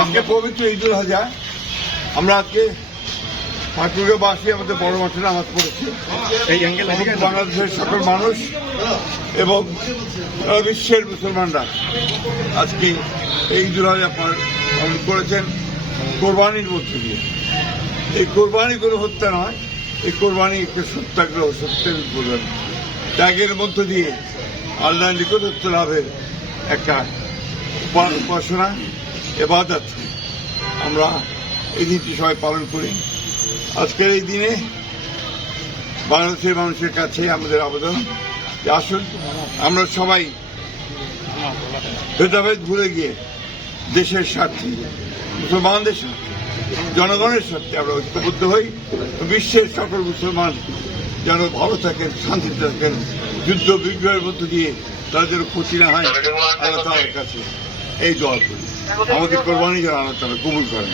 আজকে পবিত্র ঈদুল আজহা। আমরা আজকে ঠাকুরগাঁওবাসী আমাদের বড় মাঠে নামাজ পড়েছি। বাংলাদেশের সকল মানুষ এবং বিশ্বের মুসলমানরা আজকে এই ঈদুল আজহা পালন করেছেন কোরবানির মধ্য দিয়ে। এই কোরবানি কোনো হত্যা নয়, এই কোরবানি একটা সত্যাগ্রহ, সত্যের উদ্বোধন, ত্যাগের মধ্য দিয়ে আল্লাহর নিকটত্ব লাভের একটা উপাসনা, ইবাদত। আমরা এই দিনটি সবাই পালন করি। আজকের এই দিনে বাংলাদেশের মানুষের কাছে আমাদের আবেদন যে আসুন আমরা সবাই ভেদাভেদ ভুলে গিয়ে দেশের স্বার্থে, মুসলমানদের স্বার্থে, জনগণের স্বার্থে আমরা ঐক্যবদ্ধ হই। বিশ্বের সকল মুসলমান যেন ভালো থাকেন, শান্তিতে থাকেন, যুদ্ধ বিগ্রহের মধ্য দিয়ে তাদের ক্ষতি না হয়, আল্লাহ তাআলার কাছে এই দোয়া করি। আমাদের কোরবানি যেন আল্লাহ তাআলা কবুল করেন।